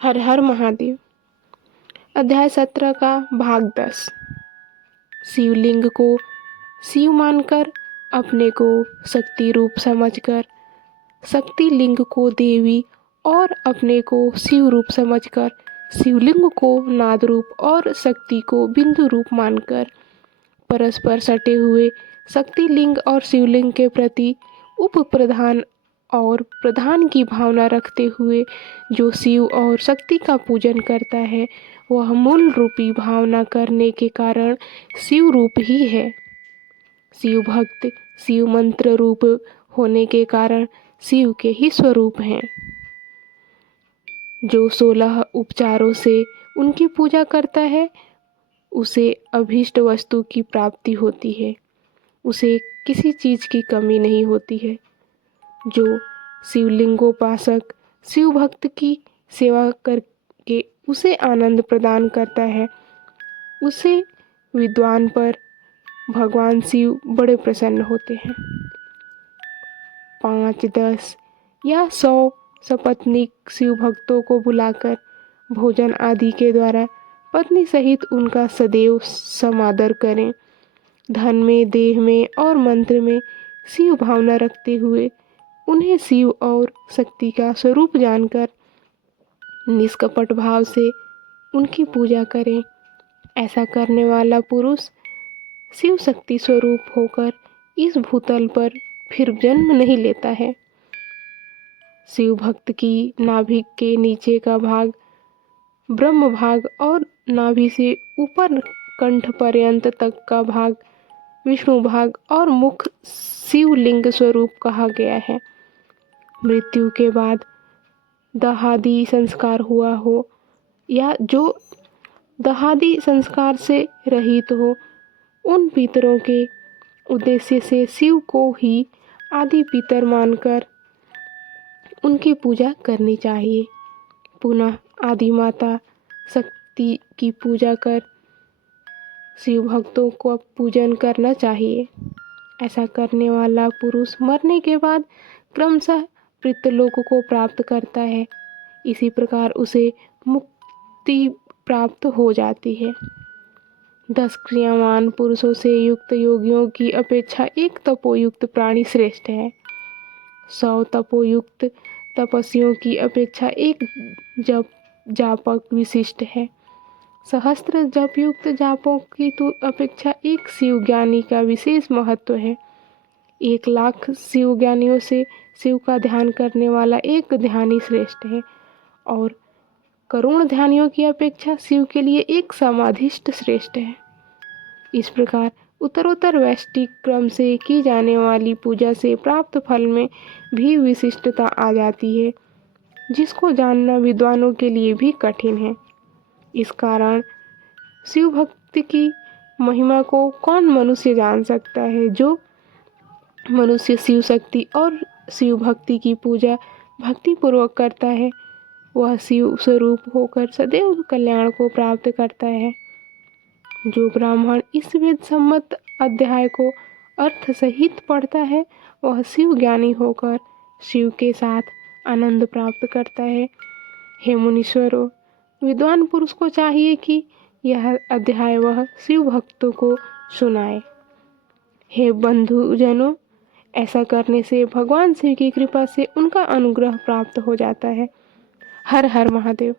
हर हर महादेव। अध्याय 17 का भाग 10। शिवलिंग को शिव मानकर, अपने को शक्ति रूप समझकर, शक्ति लिंग को देवी और अपने को शिव रूप समझकर, शिवलिंग को नाद रूप और शक्ति को बिंदु रूप मानकर, परस्पर सटे हुए शक्ति लिंग और शिवलिंग के प्रति उप प्रधान और प्रधान की भावना रखते हुए जो शिव और शक्ति का पूजन करता है, वह मूल रूपी भावना करने के कारण शिव रूप ही है। शिव भक्त शिव मंत्र रूप होने के कारण शिव के ही स्वरूप हैं। जो 16 उपचारों से उनकी पूजा करता है, उसे अभीष्ट वस्तु की प्राप्ति होती है, उसे किसी चीज की कमी नहीं होती है। जो शिवलिंगोपासक शिव भक्त की सेवा करके उसे आनंद प्रदान करता है, उसे विद्वान पर भगवान शिव बड़े प्रसन्न होते हैं। 5, 10 या 100 सपत्नीक शिव भक्तों को बुलाकर भोजन आदि के द्वारा पत्नी सहित उनका सदैव समादर करें। धन में, देह में और मंत्र में शिव भावना रखते हुए उन्हें शिव और शक्ति का स्वरूप जानकर निष्कपट भाव से उनकी पूजा करें। ऐसा करने वाला पुरुष शिव शक्ति स्वरूप होकर इस भूतल पर फिर जन्म नहीं लेता है। शिव भक्त की नाभि के नीचे का भाग ब्रह्म भाग और नाभि से ऊपर कंठ पर्यंत तक का भाग विष्णु भाग और मुख शिवलिंग स्वरूप कहा गया है। मृत्यु के बाद दहादि संस्कार हुआ हो या जो दहादि संस्कार से रहित हो, उन पितरों के उद्देश्य से शिव को ही आदि पितर मानकर उनकी पूजा करनी चाहिए। पुनः आदि माता शक्ति की पूजा कर शिव भक्तों को पूजन करना चाहिए। ऐसा करने वाला पुरुष मरने के बाद क्रमशः पितृलोक को प्राप्त करता है। इसी प्रकार उसे मुक्ति प्राप्त हो जाती है। 10 क्रियावान पुरुषों से युक्त योगियों की अपेक्षा एक तपोयुक्त प्राणी श्रेष्ठ है। 100 तपोयुक्त तपस्वियों की अपेक्षा एक जप जापक विशिष्ट है। सहस्त्र जपयुक्त जापों की तो अपेक्षा एक शिव ज्ञानी का विशेष महत्व है। 1 लाख शिव ज्ञानियों से शिव का ध्यान करने वाला एक ध्यानी श्रेष्ठ है और करोड़ ध्यानियों की अपेक्षा शिव के लिए एक समाधिष्ठ श्रेष्ठ है। इस प्रकार उत्तरोत्तर वैष्टिक क्रम से की जाने वाली पूजा से प्राप्त फल में भी विशिष्टता आ जाती है, जिसको जानना विद्वानों के लिए भी कठिन है। इस कारण शिव भक्ति की महिमा को कौन मनुष्य जान सकता है। जो मनुष्य शिव शक्ति और शिव भक्ति की पूजा भक्ति पूर्वक करता है, वह शिव स्वरूप होकर सदैव कल्याण को प्राप्त करता है। जो ब्राह्मण इस वेद सम्मत अध्याय को अर्थ सहित पढ़ता है, वह शिव ज्ञानी होकर शिव के साथ आनंद प्राप्त करता है। हे मुनीश्वरों, विद्वान पुरुष को चाहिए कि यह अध्याय वह शिव भक्तों को सुनाए। हे बंधुजनों, ऐसा करने से भगवान शिव की कृपा से उनका अनुग्रह प्राप्त हो जाता है। हर हर महादेव।